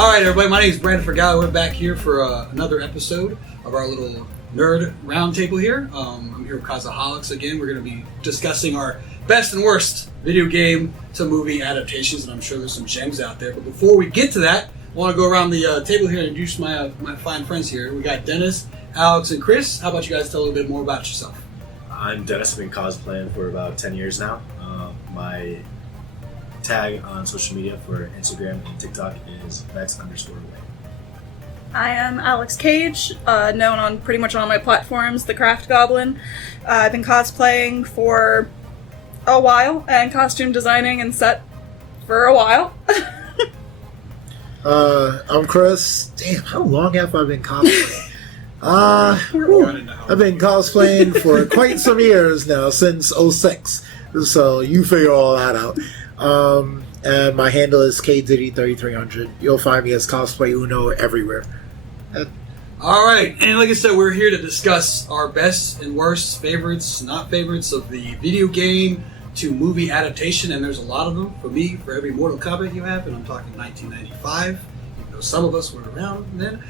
All right, everybody. My name is Brandon Fergala. We're back here for another episode of our little nerd roundtable here. I'm here with Cosaholics again. We're going to be discussing our best and worst video game to movie adaptations, and I'm sure there's some gems out there. But before we get to that, I want to go around the table here and introduce my fine friends here. We got Dennis, Alex, and Chris. How about you guys tell a little bit more about yourself? I'm Dennis. I've been cosplaying for about 10 years now. My tag on social media for Instagram and TikTok is Max_away. I am Alex Cage, known on pretty much all my platforms, the Craft Goblin. I've been cosplaying for a while and costume designing and set for a while. I'm Chris. Damn, how long have I been cosplaying? I've been cosplaying for quite some years now, since 06. So you figure all that out. And my handle is KDiddy3300. You'll find me as Cosplay Uno everywhere. All right, and like I said, we're here to discuss our best and worst, favorites, not favorites of the video game to movie adaptation, and there's a lot of them. For me, for every Mortal Kombat you have, and I'm talking 1995, even though some of us weren't around then.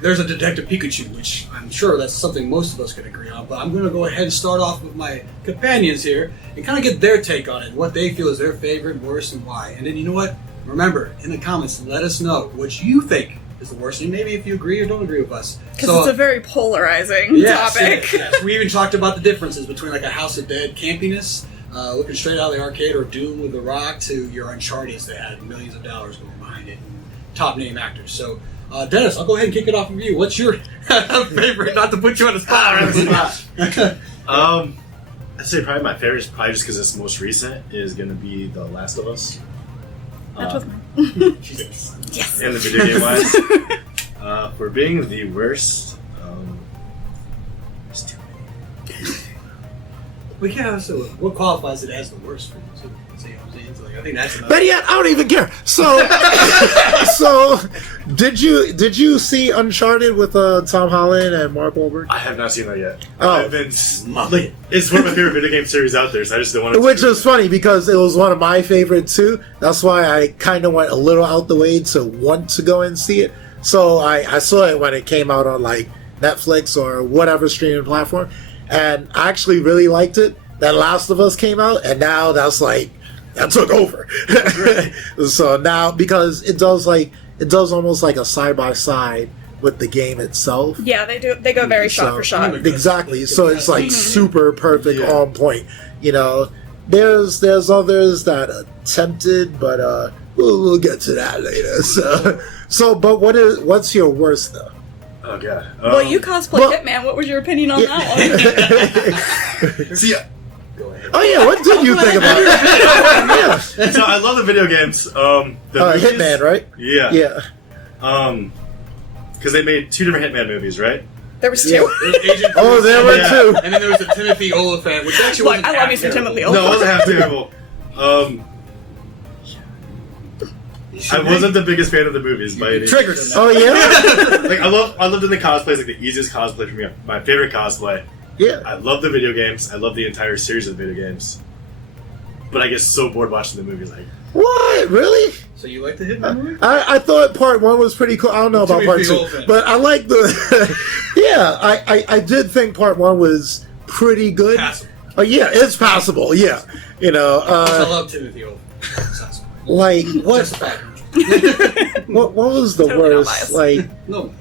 There's a Detective Pikachu, which I'm sure that's something most of us can agree on, but I'm going to go ahead and start off with my companions here and kind of get their take on it, what they feel is their favorite, worst, and why. And then, you know what? Remember, in the comments, let us know what you think is the worst, and maybe if you agree or don't agree with us. Because it's a very polarizing topic. Yes. We even talked about the differences between like a House of Dead campiness, looking straight out of the arcade, or Doom with The Rock, to your Uncharted that had millions of dollars going behind it, and top name actors. So, Dennis, I'll go ahead and kick it off with you. What's your favorite? Not to put you on the spot. I'd say probably my favorite, probably just because it's most recent, is going to be The Last of Us. That was mine. Yes. In the video game wise. For being the worst, it's too many. Well, yeah, so what qualifies it as the worst for you? So, you know what I'm saying? So, like, I think that's enough. But yet, I don't even care. So, so did you see Uncharted with Tom Holland and Mark Wahlberg? I have not seen that yet. Oh. I've been like, it's one of my favorite video game series out there, so I just don't want to. Which is funny because it was one of my favorites too. That's why I kind of went a little out the way to want to go and see it. So I saw it when it came out on like Netflix or whatever streaming platform, and I actually really liked it. That Last of Us came out, and now that took over. So now, because it does almost like a side by side with the game itself. Yeah, they do. They go very shot for shot. Exactly. So it's like super perfect, on point. You know, there's others that attempted, but we'll get to that later. So but what's your worst though? Oh god. Well, you cosplay Hitman. What was your opinion on that one? See, oh yeah, what did you think about it? So I love the video games. The movies, Hitman, right? Yeah. Yeah. Because they made two different Hitman movies, right? There was two. There was Agent Oh, there were two. And then there was the Timothy Oliphant, which actually wasn't I love me some Timothy No, it Oliphant. wasn't half terrible. I wasn't the biggest fan of the movies by any triggered means. him. Oh yeah. Like I loved in the cosplays, like the easiest cosplay for me, my favorite cosplay. Yeah. I love the video games. I love the entire series of video games. But I get so bored watching the movies. Like, What? Really? So you like the Hitman movie? I thought part one was pretty cool. I don't know about part Timothy two, Oliphant. but I like the. Yeah, I did think part one was pretty good. Passable. Oh yeah, it's passable. Yeah, you know. I love Timothy Oliphant. Like what? Just a fact. What was the Totally not worst? biased. Like No.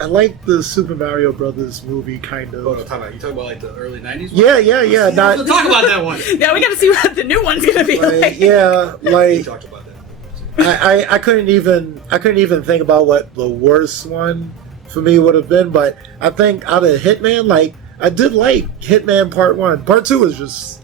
I liked the Super Mario Brothers movie kind Oh, of. you talking about like the early '90s? Yeah. Let's Not talk about that one. Now we got to see what the new one's gonna be like. yeah. We Like talked about that. I couldn't even think about what the worst one for me would have been. But I think out of Hitman, like I did like Hitman Part 1. Part 2 was just.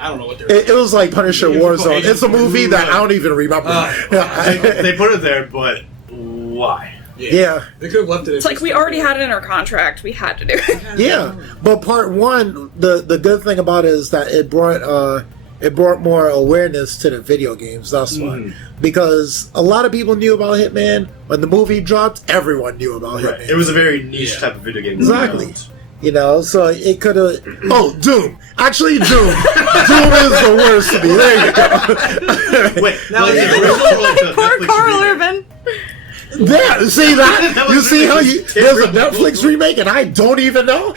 I don't know what they're. It was like Punisher Yeah, Warzone. It's a movie that I don't even remember. they put it there, but why? Yeah. They could have left it. It's like we already had it in our contract. We had to do it. Yeah, but part one, the good thing about it is that it brought more awareness to the video games. That's why, because a lot of people knew about Hitman when the movie dropped. Everyone knew about Hitman. It was a very niche type of video game. Exactly. You know, so it could have. Oh, Doom! Actually, Doom. Doom is the worst to me. There you go. Wait, now is it original or like the Poor Netflix Carl remake? Urban. There, see that? That You was see how really there's a terrible. Netflix remake and I don't even know?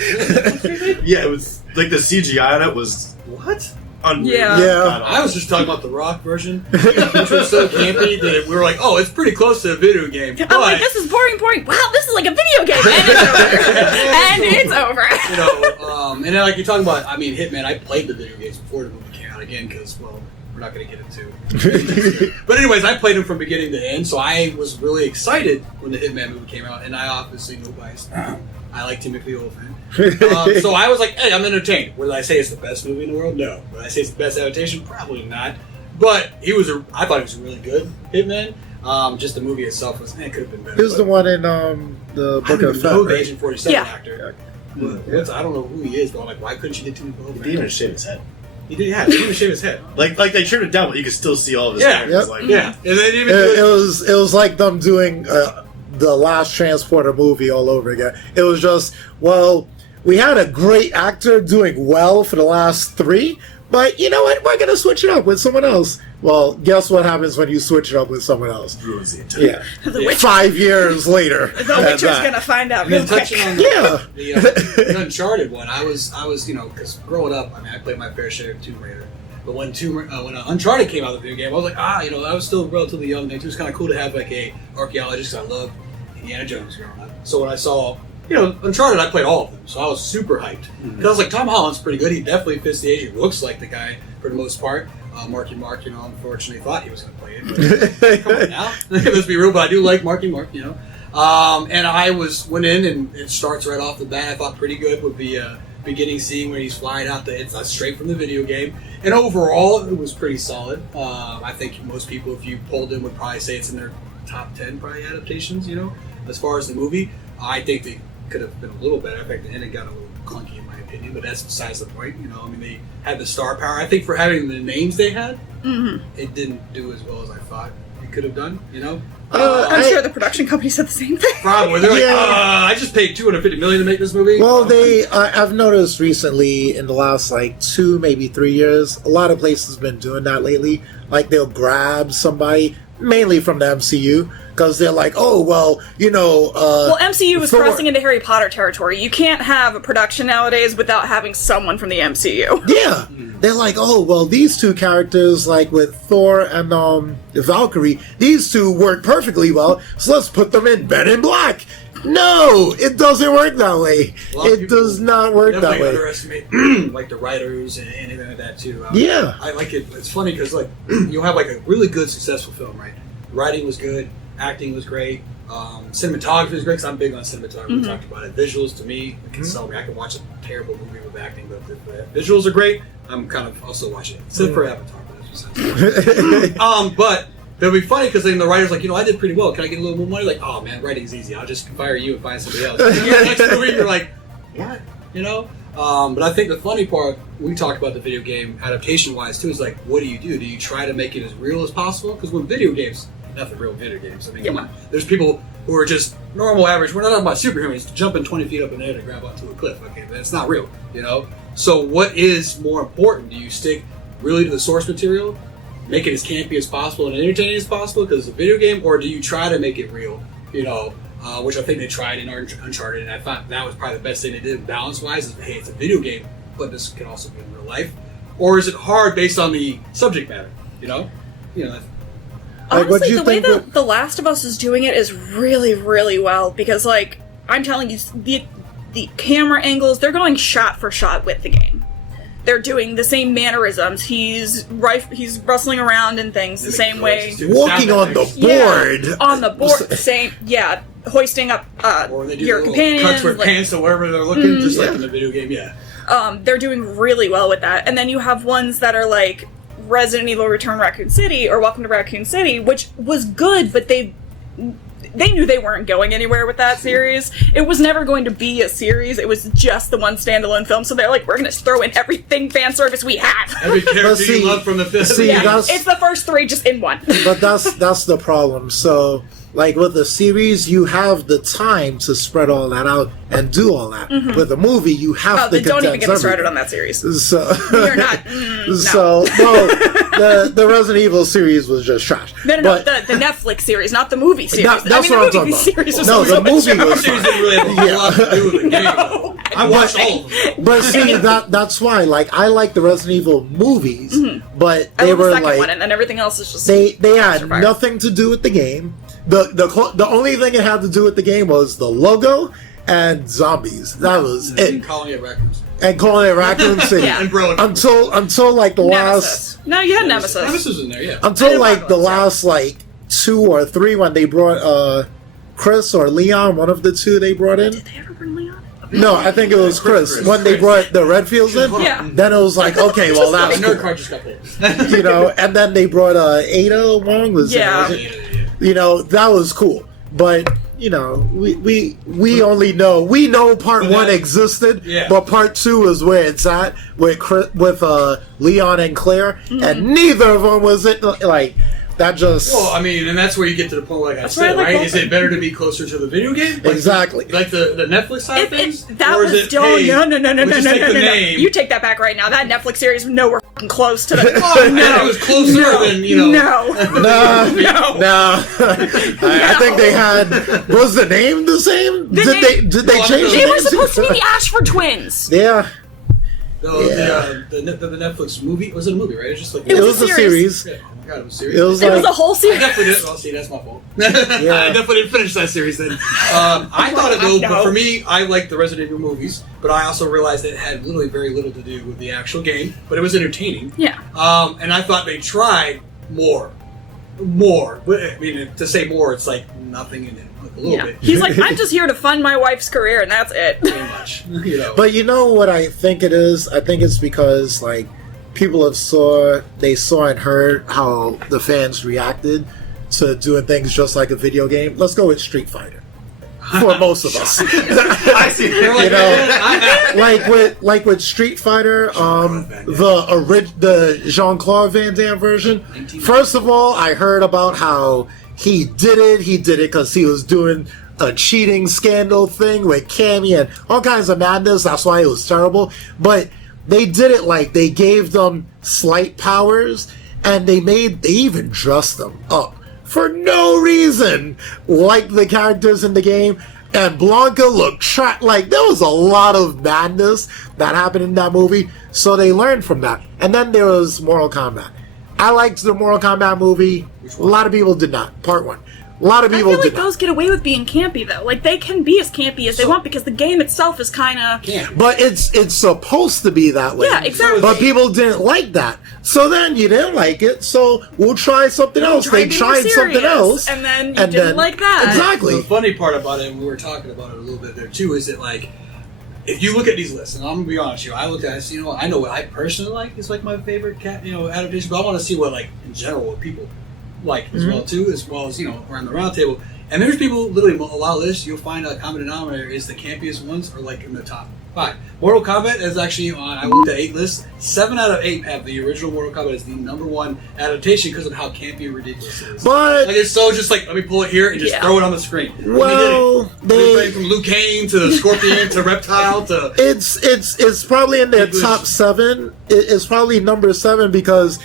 Yeah, it was like the CGI on it was What? unreal. Yeah. Yeah. I was just talking about the Rock version, which was so campy that we were like, "Oh, it's pretty close to a video game." But, I'm like, this is boring. Wow, this is like a video game, and it's over. you know, and then like you're talking about, I mean, Hitman. I played the video games before the movie came out again because, well, we're not going to get into. But anyways, I played them from beginning to end, so I was really excited when the Hitman movie came out, and I obviously no bias. I like Timothy Olyphant. So I was like, hey, I'm entertained. Would I say it's the best movie in the world? No. Would I say it's the best adaptation? Probably not. But I thought he was a really good Hitman. Just the movie itself it could have been better. He was the one in the I Book don't of even know Fett, the right? Agent 47 Yeah. actor. I don't know who he is, but I'm like, why couldn't you get Timothy He Olyphant? didn't even shave his head. He did, yeah. He didn't even shave his head. Like they trimmed it down, but you could still see all of his Yeah. hair. It was Yep. like, Yeah. And they didn't even It do was like them doing the last Transporter movie all over again. It was just, well, we had a great actor doing well for the last 3, but you know what? We're going to switch it up with someone else. Well, guess what happens when you switch it up with someone else? ruins the entire. Yeah. The Witcher, 5 years later. the at Witcher's that. gonna find out And then real quick. touching on Yeah. the Uncharted one, I was, you know, because growing up, I mean, I played my fair share of Tomb Raider. But when Uncharted came out of the video game, I was like, you know, I was still relatively young. And it was kind of cool to have like a archaeologist. 'Cause I loved Indiana Jones growing up. So when I saw, you know, Uncharted, I played all of them. So I was super hyped. Because I was like, Tom Holland's pretty good. He definitely fits the age. He looks like the guy for the most part. Marky Mark, you know, unfortunately thought he was going to play it. But come on now. Let's be real, but I do like Marky Mark, you know. And I went in, and it starts right off the bat. I thought pretty good with the beginning scene where he's flying out. It's straight from the video game. And overall, it was pretty solid. I think most people, if you polled them, would probably say it's in their top 10 probably adaptations, you know, as far as the movie. I think they could have been a little better. In fact, the ending got a little clunky in my opinion, but that's besides the point. You know, I mean, they had the star power. I think for having the names they had, it didn't do as well as I thought it could have done. You know, I'm sure the production company said the same thing. probably they're like, Yeah. I just paid $250 million to make this movie. Well, I've noticed recently in the last like 2, maybe 3 years, a lot of places have been doing that lately. Like they'll grab somebody, mainly from the MCU, because they're like, oh, well, you know. Well, MCU was Thor- crossing into Harry Potter territory. You can't have a production nowadays without having someone from the MCU. Yeah. They're like, oh, well, these 2 characters, like with Thor and Valkyrie, these 2 work perfectly well, so let's put them in Men in Black. No, it doesn't work that way. A lot of It people does not work that definitely way. underestimate like the writers and anything like that too. Yeah. I like it. It's funny because like you'll have like a really good successful film, right? Writing was good, acting was great, cinematography was great. Because I'm big on cinematography. We talked about it. Visuals to me can sell me. I can watch a terrible movie with acting, but if the visuals are great, I'm kind of also watching it. Except for Avatar, but that's besides. But it'll be funny because then the writer's like, you know, I did pretty well. Can I get a little more money? Like, oh man, writing's easy. I'll just fire you and find somebody else. The next movie, you're like, what? You know? But I think the funny part, we talked about the video game adaptation-wise too, is like, what do? Do you try to make it as real as possible? Because when video games, not the real video games, I mean, come on. There's people who are just normal, average. We're not talking about superhumans jumping 20 feet up in the air to grab onto a cliff. Okay, that's not real, you know? So what is more important? Do you stick really to the source material, make it as campy as possible and entertaining as possible because it's a video game, or do you try to make it real, you know, which I think they tried in Uncharted, and I thought that was probably the best thing they did balance-wise is, hey, it's a video game, but this can also be in real life. Or is it hard based on the subject matter, you know? That's, Like, what Honestly, do you the way think that The Last of Us is doing it is really, really well because, like, I'm telling you, the camera angles, they're going shot for shot with the game. They're doing the same mannerisms. He's rustling around and things the same way. Walking on the board. Yeah, on the board, same, yeah, hoisting up or they do your little companions. cuts with like- pants or wherever they're looking, just like Yeah. in the video game, yeah. They're doing really well with that. And then you have ones that are like Resident Evil Return Raccoon City or Welcome to Raccoon City, which was good, but they knew they weren't going anywhere with that series. It was never going to be a series. It was just the one standalone film. So they're like, we're going to throw in everything fan service we have. Every character see- you love from the film. see, Yeah, that's- it's the first 3 just in one. But that's the problem. So like with a series, you have the time to spread all that out and do all that. With a movie, you have Oh, to then don't even condense get me started everything. on that series. So You're not. No. So no, the Resident Evil series was just trash. No, But the Netflix series, not the movie series. That's I mean, what I'm the talking movie about. series was No, so the much movie better. was series didn't really have a whole lot to do with the game. No. I watched all of them. But see, that's why. Like, I like the Resident Evil movies, but I they love the were second like one, and then everything else is just they had fire. nothing to do with the game. The only thing it had to do with the game was the logo and zombies. That was And it. calling it raccoons. And calling it Raccoon City Yeah. Umbrella. until like the last Nemesis. No, you had Nemesis. Nemesis was in there, yeah. until like the Apocalypse, yeah. last like 2 or 3 when they brought Chris or Leon, one of the two they brought in. Did they ever bring Leon? No, I think it was Chris. Chris. When they brought the Redfields in, Yeah. then it was like, okay, well that's The nerd cool. card just got pulled. You know, and then they brought Ada Wong was Yeah. was it? You know, that was cool. But you know, we only know part But 1 that- existed, Yeah. but part 2 is where it's at with Leon and Claire, and neither of them was it like that. Just Well, I mean, and that's where you get to the point, like I why said, I like right? both Is of it better to be closer to the video game? Like, exactly. Like the Netflix side of If things? that Or is was it, still hey, no. we just take the name. You take that back right now. That Netflix series nowhere fucking close to the. Oh, no. It was closer than, you know. No. No. I think they had. Was the name the same? Did they Well, change They the were name? supposed to be the Ashford twins. Yeah, The Netflix movie? Was it a movie, right? It's just like It it was was a a series. series. Yeah, oh my God, it was serious. It was It like was a whole I series. definitely didn't. Well, see, that's my fault. I definitely didn't finish that series then. I thought it though, No. but for me, I liked the Resident Evil movies, but I also realized it had literally very little to do with the actual game, but it was entertaining. Yeah. And I thought they tried more. But, I mean, to say more, it's like nothing in it, like a little Yeah. bit. He's like, I'm just here to fund my wife's career, and that's it. Pretty much, you know. But you know what I think it is? I think it's because like people saw and heard how the fans reacted to doing things just like a video game. Let's go with Street Fighter. For most of us. I see. They're like, You know, man, like with Street Fighter, the Jean-Claude Van Damme version. First of all, I heard about how he did it. He did it because he was doing a cheating scandal thing with Cammy and all kinds of madness. That's why it was terrible. But they did it like they gave them slight powers, and they even dressed them up for no reason, like the characters in the game. And Blanca looked like there was a lot of madness that happened in that movie, so they learned from that. And then there was Mortal Kombat. I liked the Mortal Kombat movie. A lot of people did not. Part 1. A lot of I people feel like did not. those get away with being campy though. Like they can be as campy as they want because the game itself is kind of. But it's supposed to be that way. Yeah, exactly. But people didn't like that. So then you didn't like it, so we'll try something else. Try They to be tried more something serious, else. and then you didn't like that. Exactly. The funny part about it, and we were talking about it a little bit there too, is that like, if you look at these lists, and I'm gonna be honest with you, I look at it, I know what I personally like is like my favorite adaptation, but I want to see what like in general what people like as well too, as well as around the round table. And there's people literally a lot of lists. You'll find a common denominator is the campiest ones are like in the top 5. Mortal Kombat is actually on. I looked at 8 lists. 7 out of 8 have the original Mortal Kombat as the #1 adaptation because of how campy and ridiculous it is. But Like it's so just like let me pull it here and just throw it on the screen. well, Everybody from Liu Kang to Scorpion to Reptile to it's probably in their English. top 7. It's probably number 7 because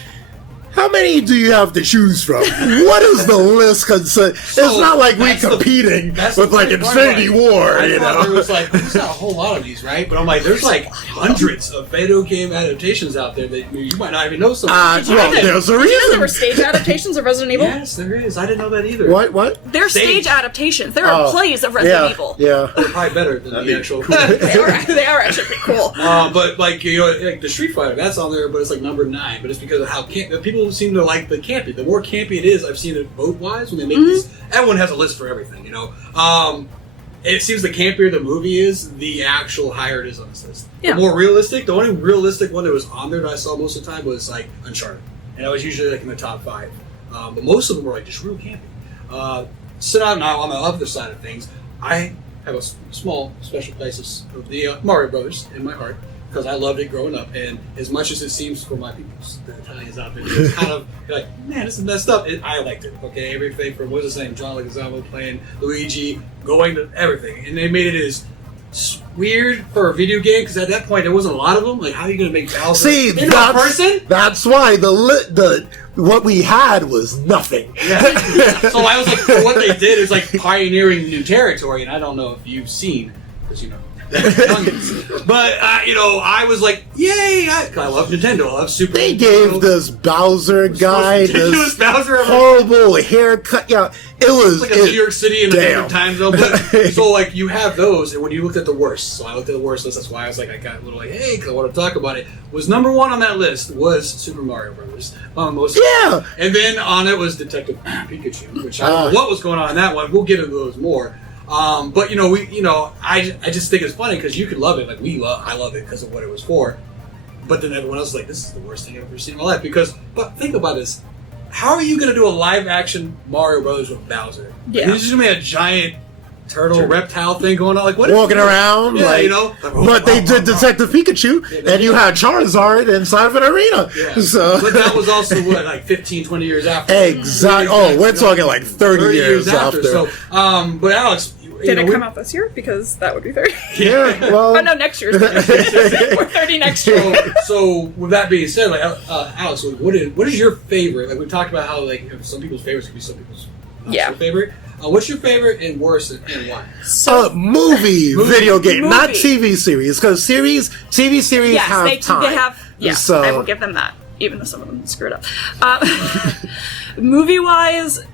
how many do you have to choose from? What is the list concern? It's not like we're competing with like Infinity War, I you thought there know. was like there's not a whole lot of these, right? But I'm like, there's like hundreds of video game adaptations out there that you might not even know some. Well, there's a You know there were reason. stage adaptations of Resident Evil? Yes, there is. I didn't know that either. What? They're stage Stage. adaptations. There are Oh, plays of Resident Yeah, Evil. yeah. They're probably better than the actual. They are actually pretty cool. But like like the Street Fighter, that's on there, but it's like number 9. But it's because of how people seem to like the campy. The more campy it is, I've seen it vote wise when they make these. Everyone has a list for everything, It seems the campier the movie is, the actual higher it is on this list. Yeah. The more realistic, the only realistic one that was on there that I saw most of the time was like Uncharted, and that was usually like in the top 5. But most of them were like just real campy. Sit out now on the other side of things. I have a small special place of the Mario Brothers in my heart. because I loved it growing up. And as much as it seems for my people, the Italians out there, it's kind of like, man, this is messed up. I liked it. Okay, everything from what's his name, John Leguizamo playing Luigi, going to everything, and they made it as weird for a video game because at that point there wasn't a lot of them. Like, how are you going to make Bowser into a person? That's why the what we had was nothing. Yeah. So I was like, for what they did is like pioneering new territory, and I don't know if you've seen, because but I was like, yay! I love Nintendo. I love Super. They Nintendo. gave this Bowser guy this Bowser horrible haircut. Yeah, it was like a New York City in a different time zone. But so like you have those, and when you looked at the worst, so I looked at the worst list. That's why I was like, I got a little like, hey, because I want to talk about it. Was number one on that list was Super Mario Brothers. Yeah, and then on it was Detective Pikachu, which I don't know what was going on in that one. We'll get into those more. But I just think it's funny because you could love it, like I love it because of what it was for. But then everyone else is like, this is the worst thing I've ever seen in my life. But think about this: how are you going to do a live action Mario Brothers with Bowser? Yeah, there's just gonna be a giant turtle reptile thing going on, like what? Walking around, But they did Detective Pikachu, and you had Charizard inside of an arena. Yeah. So, but that was also like 15, 20 years after. Exactly. Oh, we're talking like 30 years after. So, but Alex. Did it come out this year? Because that would be 30. Yeah, well... Oh, no, next year's 30. We're 30 next year. So, with that being said, like, Alex, what is your favorite? Like, we've talked about how, like, some people's favorites could be some people's not so favorite. What's your favorite and worst, and why? Movie, video game, not TV series, because TV series have time. So, I will give them that, even though some of them screwed up. Movie-wise,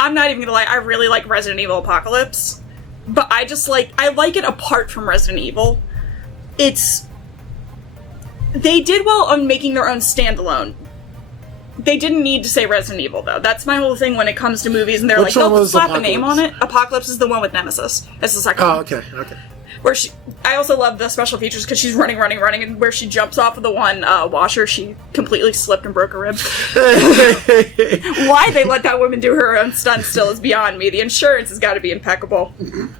I'm not even gonna lie, I really like Resident Evil Apocalypse. But I like it apart from Resident Evil. They did well on making their own standalone. They didn't need to say Resident Evil, though. That's my whole thing when it comes to movies, and they're Which like, one they'll was slap a Apocalypse? name on it. Apocalypse is the one with Nemesis. That's the second one. Oh, okay. Where I also love the special features because she's running, and where she jumps off of the one washer, she completely slipped and broke her rib. Why they let that woman do her own stunts still is beyond me. The insurance has got to be impeccable. You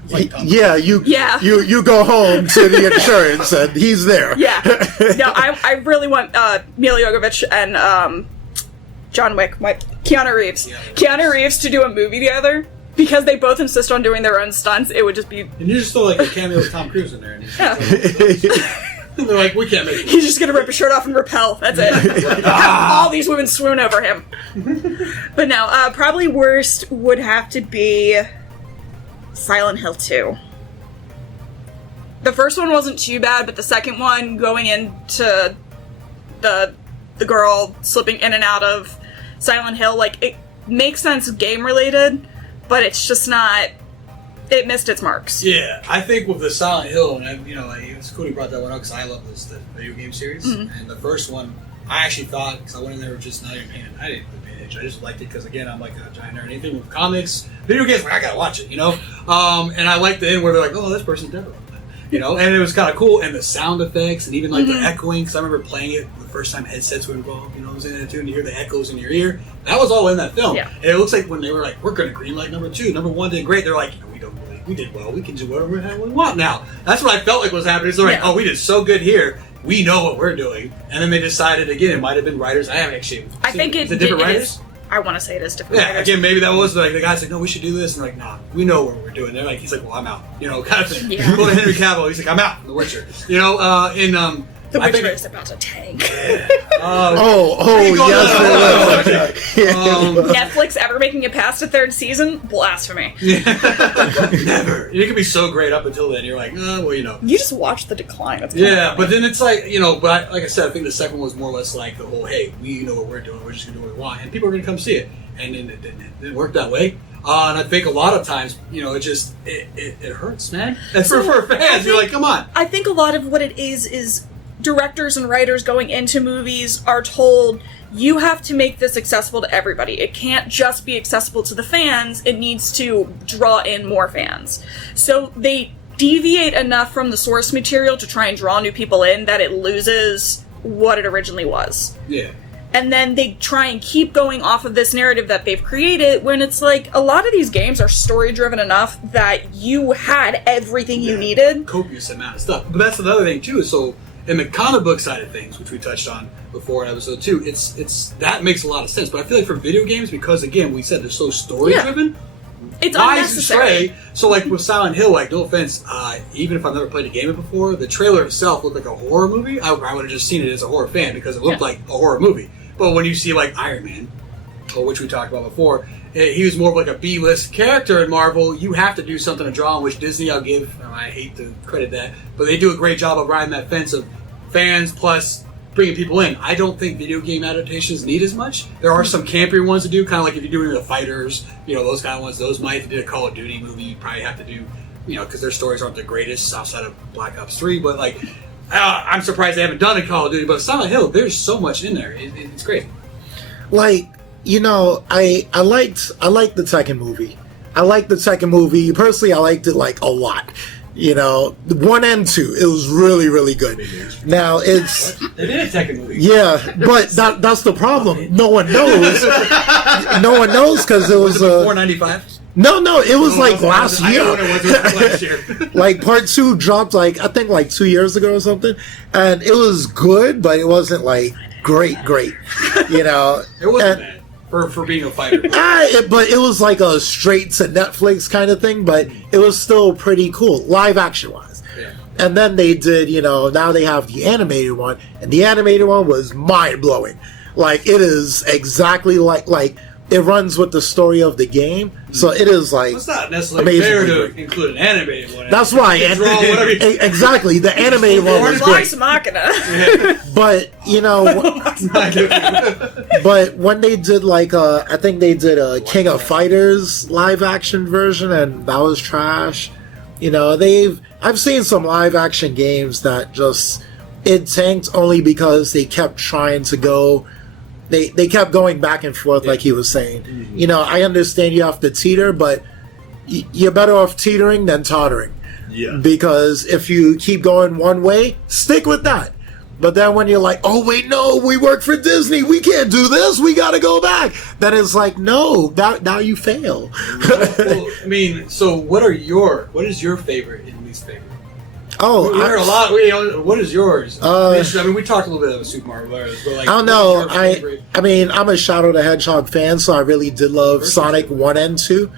go home to the insurance and he's there. Yeah. No, I really want Mila Jovovich and John Wick, Keanu Reeves to do a movie together. Because they both insist on doing their own stunts, it would just be... And you just throw like a cameo with Tom Cruise in there. And they're like, we can't make it. He's just going to rip his shirt off and repel. That's it. Have all these women swoon over him. But no, probably worst would have to be Silent Hill 2. The first one wasn't too bad, but the second one, going into the girl slipping in and out of Silent Hill, like, it makes sense game-related, but it's just not... It missed its marks. Yeah, I think with the Silent Hill, and it's cool you brought that one up because I love the video game series. Mm-hmm. And the first one, I actually thought, because I went in there just not even paying attention. I just liked it because, again, I'm like a giant nerd. Anything with comics, video games, I gotta watch it, And I liked the end where they're like, oh, this person's dead. And it was kind of cool. And the sound effects and even like the echoing, because I remember playing it the first time headsets were involved, what I'm saying, and you hear the echoes in your ear. That was all in that film. Yeah. And it looks like when they were like, we're going to greenlight number 2. Number 1 did great. They're like, we did well. We can do whatever we want now. That's what I felt like was happening. So they're like, oh, we did so good here. We know what we're doing. And then they decided, again, it might have been writers. I haven't actually seen. I think it's different writers. I want to say it is different. Yeah, again, maybe that was like the guy's like, no, we should do this, and they're like, nah, we know what we're doing. They're like, he's like, well, I'm out, kind of thing. Yeah. Go to Henry Cavill, he's like, I'm out. The Witcher, The Witcher is about to tank. Yeah. Yes. Netflix ever making it past a 3rd season? Blasphemy. Never. It could be so great up until then. You're like, You just watch the decline. It's but then it's like, but like I said, I think the second one was more or less like the whole, hey, we know what we're doing. We're just going to do what we want. And people are going to come see it. And then it didn't work that way. And I think a lot of times, it hurts, man. And for fans, you're like, come on. I think a lot of what it is directors and writers going into movies are told, you have to make this accessible to everybody. It can't just be accessible to the fans. It needs to draw in more fans. So they deviate enough from the source material to try and draw new people in that it loses what it originally was. Yeah. And then they try and keep going off of this narrative that they've created when it's like, a lot of these games are story-driven enough that you had everything you needed. Copious amount of stuff. But that's another thing, too. So, in the comic book side of things, which we touched on before in episode 2, it's that makes a lot of sense. But I feel like for video games, because again, we said they're so story driven. It's why unnecessary. stray? So like with Silent Hill, like no offense, even if I've never played a game before, the trailer itself looked like a horror movie. I would have just seen it as a horror fan because it looked like a horror movie. But when you see like Iron Man, or which we talked about before, he was more of like a B-list character in Marvel. You have to do something to draw on, which Disney, I'll give, I hate to credit that, but they do a great job of riding that fence of fans plus bringing people in. I don't think video game adaptations need as much. There are some campier ones to do, kind of like if you're doing the Fighters, those kind of ones. Those might, if you did a Call of Duty movie, you'd probably have to do, because their stories aren't the greatest outside of Black Ops 3, but like, I'm surprised they haven't done a Call of Duty, but Silent Hill, there's so much in there. It's great. Like, I liked the Tekken movie. I liked the Tekken movie. Personally, I liked it like a lot. 1 and 2, it was really, really good. Now it's they did a Tekken movie. Yeah, but that's the problem. No one knows. No one knows because it was 495. No, it was like last year. I know when it was last year. Like part 2 dropped I think like 2 years ago or something, and it was good, but it wasn't like great. It wasn't bad for being a fighter. But it was like a straight to Netflix kind of thing, but it was still pretty cool, live action wise. Yeah. And then they did, now they have the animated one, and the animated one was mind blowing. Like it is exactly like it runs with the story of the game, so it is like it's not necessarily fair to include an animated one. That's why, exactly, the animated one was great. But but when they did I think they did a King of Fighters live action version, and that was trash. I've seen some live action games that just it tanked only because they kept trying to go. They kept going back and forth, like he was saying. Mm-hmm. I understand you have to teeter, but you're better off teetering than tottering. Yeah. Because if you keep going one way, stick with that. But then when you're like, oh wait, no, we work for Disney, we can't do this, we gotta go back. Then it's like, no, now you fail. Well, I mean, so what is your favorite and least favorite? Oh, we heard a lot. What is yours? We talked a little bit about Super Mario Bros. But I don't know. I'm a Shadow the Hedgehog fan, so I really did love Sonic 1 and 2.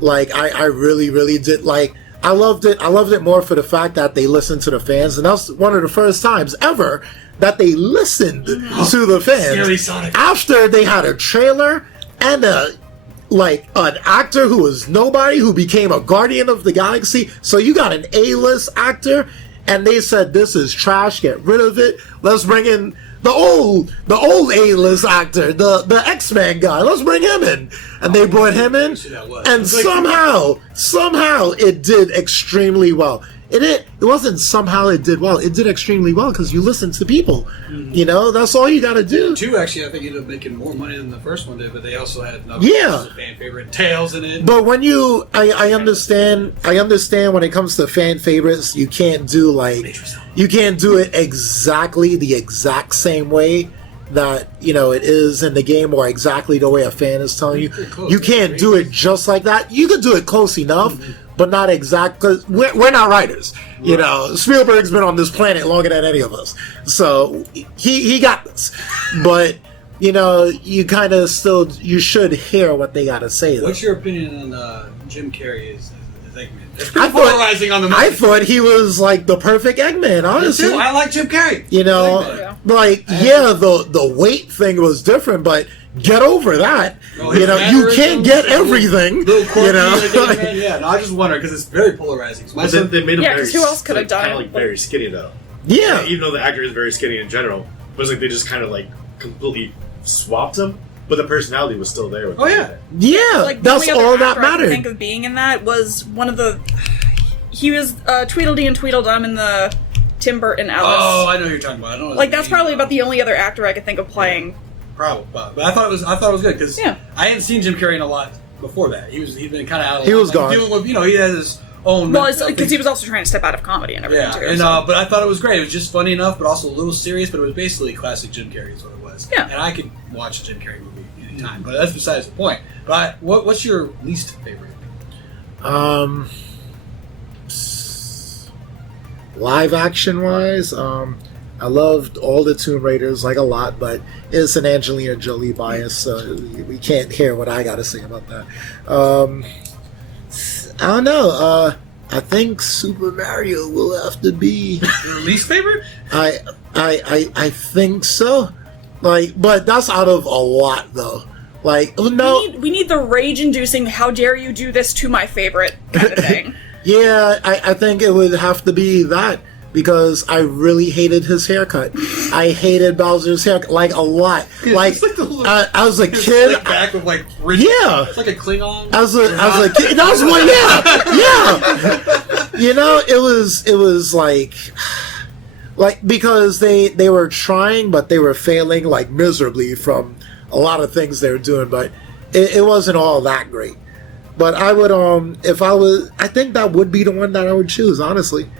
Like, I really, really did. Like, I loved it. I loved it more for the fact that they listened to the fans, and that's one of the first times ever that they listened to the fans. After they had a trailer and an actor who was nobody who became a Guardian of the Galaxy. So you got an A-list actor, and they said this is trash, get rid of it. Let's bring in the old A-list actor, the X-Men guy. Let's bring him in. And they brought him in, and somehow it did extremely well. It wasn't somehow it did well. It did extremely well because you listened to people. Mm-hmm. That's all you got to do. 2 actually, I think ended up making more money than the first one did, but they also had another fan favorite Tails in it. But when I understand when it comes to fan favorites, you can't do it exactly the exact same way that it is in the game, or exactly the way a fan is telling you. You can't do it just like that. You could do it close enough. Mm-hmm. But not exact, because we're not writers. Right. Spielberg's been on this planet longer than any of us, so he got this. But you kind of you should hear what they got to say. Though. What's your opinion on Jim Carrey as Eggman? It's pretty polarizing on the movie. I thought he was like the perfect Eggman. Honestly, me too. I like Jim Carrey. The weight thing was different, but. Get over that. You can't get everything. I just wonder because it's very polarizing. They made him very, who else could have done it? Very skinny though. Yeah. Even though the actor is very skinny in general, but it's like they just kind of completely swapped him, but the personality was still there. Yeah. That's all that mattered. I think of being in that was one of the. He was Tweedledee and Tweedledum in the Tim Burton Alice. Oh, I know who you're talking about. I don't know that's probably about the only other actor I could think of playing. Probably, but I thought it was good because I hadn't seen Jim Carrey in a lot before that. He'd been kind of out of. He was gone. Dealing with, he had his own. Well, because he was also trying to step out of comedy and everything too. But I thought it was great. It was just funny enough, but also a little serious. But it was basically classic Jim Carrey is what it was. Yeah, and I could watch a Jim Carrey movie anytime. But that's besides the point. But what's your least favorite? Live action wise, I loved all the Tomb Raiders, like a lot, but it's an Angelina Jolie bias, so we can't hear what I gotta say about that. I don't know. I think Super Mario will have to be Your least favorite? I think so. Like, but that's out of a lot though. Like, no, We need the rage-inducing, how dare you do this to my favorite kind of thing. yeah, I think it would have to be that because I really hated his haircut. I hated Bowser's haircut like a lot. Like, It's like the little- I was a his kid. slick back with like rich, Yeah. it's like a Klingon. As a kid, that was one. Yeah. You know, it was like because they were trying, but they were failing like miserably from a lot of things they were doing, but it wasn't all that great. But I would I think that would be the one that I would choose. Honestly,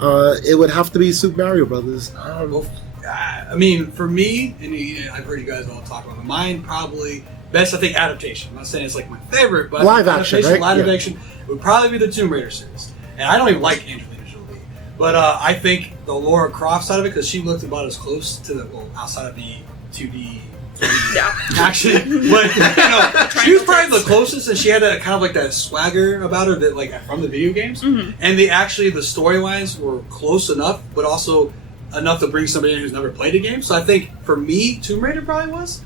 it would have to be Super Mario Brothers. Well, I mean, for me, and I've heard you guys all talk about it, mine probably best. I think adaptation. I'm not saying it's like my favorite, but Live action, adaptation, right? live Yeah. action would probably be the Tomb Raider series. And I don't even like Angelina Jolie, but I think the Laura Croft side of it, because she looked about as close to the outside of the 2D. Yeah. Action, but she was probably the closest, and she had a kind of like that swagger about her that like from the video games, and the storylines were close enough, but also enough to bring somebody in who's never played a game. So I think for me, Tomb Raider probably was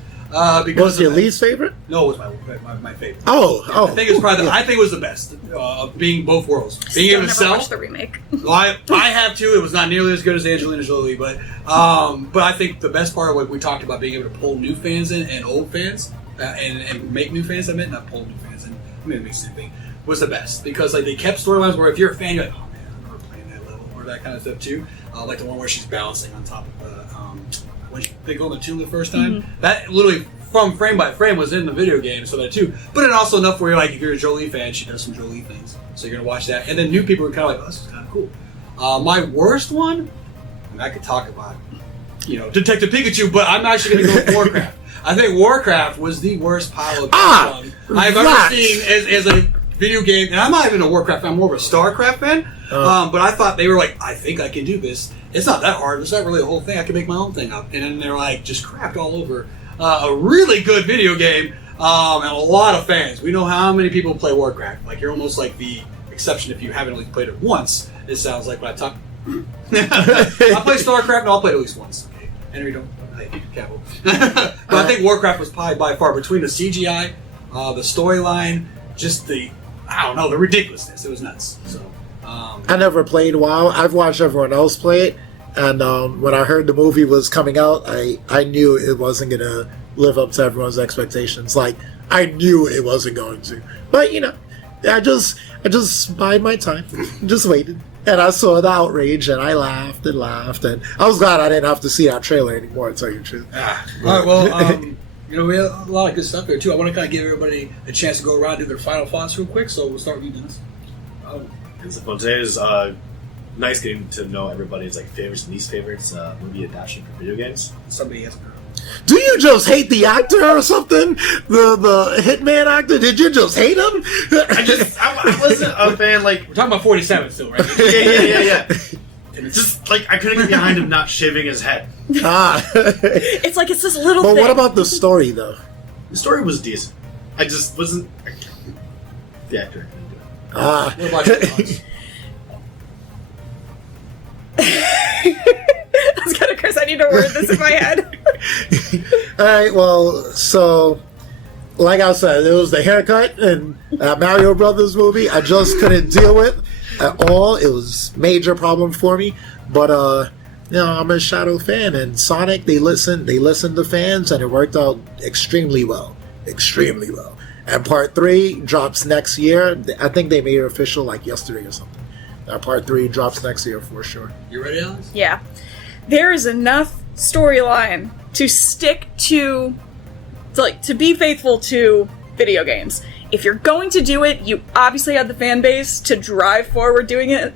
because Was your of- least favorite? No, it was my favorite. Oh. I think it's probably yeah. I think it was the best of being both worlds, being Still able to never sell. watched the remake. Well, I have too. It was not nearly as good as Angelina Jolie, but I think the best part of what we talked about being able to pull new fans in and old fans and make new fans. I meant not pull new fans in. I mean, it makes the same thing. Was the best because like they kept storylines where if you're a fan, you're like, oh man, I'm never playing that level or that kind of stuff too. Like the one where she's balancing on top of the when they go in the tomb the first time. That literally from frame by frame was in the video game, so that too. But it also enough where you're like, if you're a Jolie fan, she does some Jolie things, so you're gonna watch that. And then new people are kind of like, oh, this is kind of cool. My worst one, and I could talk about, Detective Pikachu, but I'm actually gonna go with Warcraft. I think Warcraft was the worst pile of I've ever seen as a video game, and I'm not even a Warcraft fan, I'm more of a StarCraft fan. But I thought they were like, I think I can do this. It's not that hard. It's not really a whole thing. I can make my own thing up. And then they're like, just crapped all over a really good video game and a lot of fans. We know how many people play Warcraft. Like you're almost like the exception if you haven't at least played it once. It sounds like when I talk. I play StarCraft and I'll play it at least once. Okay. Henry, don't. Hey, be careful. But I think Warcraft was probably by far between the CGI, the storyline, just the ridiculousness. It was nuts. So. I never played WoW. I've watched everyone else play it, and when I heard the movie was coming out, I knew it wasn't going to live up to everyone's expectations. Like, I knew it wasn't going to. But, I just bided my time, just waited. And I saw the outrage, and I laughed, and I was glad I didn't have to see that trailer anymore, to tell you the truth. All right, well, we have a lot of good stuff there, too. I want to kind of give everybody a chance to go around and do their final thoughts real quick, so we'll start with you, Dennis. It's fun. Today is nice getting to know everybody's favorites and least favorites movie adaptation for video games. Somebody has Do you just hate the actor or something? The Hitman actor? Did you just hate him? I wasn't a fan. We're talking about 47 still, right? Yeah. And it's just I couldn't get behind him not shaving his head. It's like it's this little But thing. what about the story, though? The story was decent. I just wasn't. The actor couldn't do it. What about your thoughts? I was gonna, Chris, I need to word this in my head. Alright, well, so, like I said, it was the haircut and Mario Brothers movie I just couldn't deal with at all. It was a major problem for me. But, I'm a Shadow fan, and Sonic, they listened to fans, and it worked out extremely well. Extremely well. And part 3 drops next year. I think they made it official yesterday or something. Part 3 drops next year for sure. You ready, Alex? Yeah. There is enough storyline to stick to be faithful to video games. If you're going to do it, you obviously have the fan base to drive forward doing it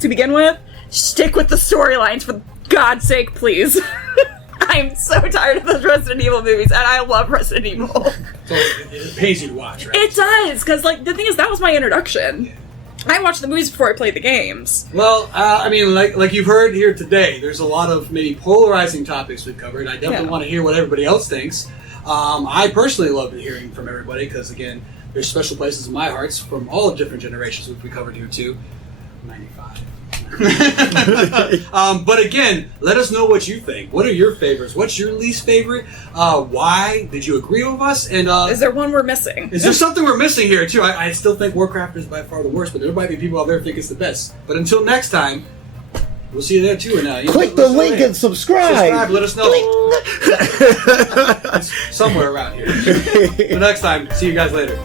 to begin with. Stick with the storylines, for God's sake, please. I'm so tired of those Resident Evil movies, and I love Resident Evil. So it pays you to watch, right? It does, because the thing is, that was my introduction I watch the movies before I play the games. Well, I mean, like you've heard here today, there's a lot of maybe polarizing topics we've covered. I definitely want to hear what everybody else thinks. I personally love hearing from everybody because, again, there's special places in my hearts from all the different generations which we covered here too. 95. But again, let us know what you think. What are your favorites? What's your least favorite? Why did you agree with us? And Is there one we're missing? is there something we're missing here too? I still think Warcraft is by far the worst, but there might be people out there who think it's the best. But until next time, we'll see you there too. And Click the link and subscribe. Let us know. It's somewhere around here. But next time, see you guys later.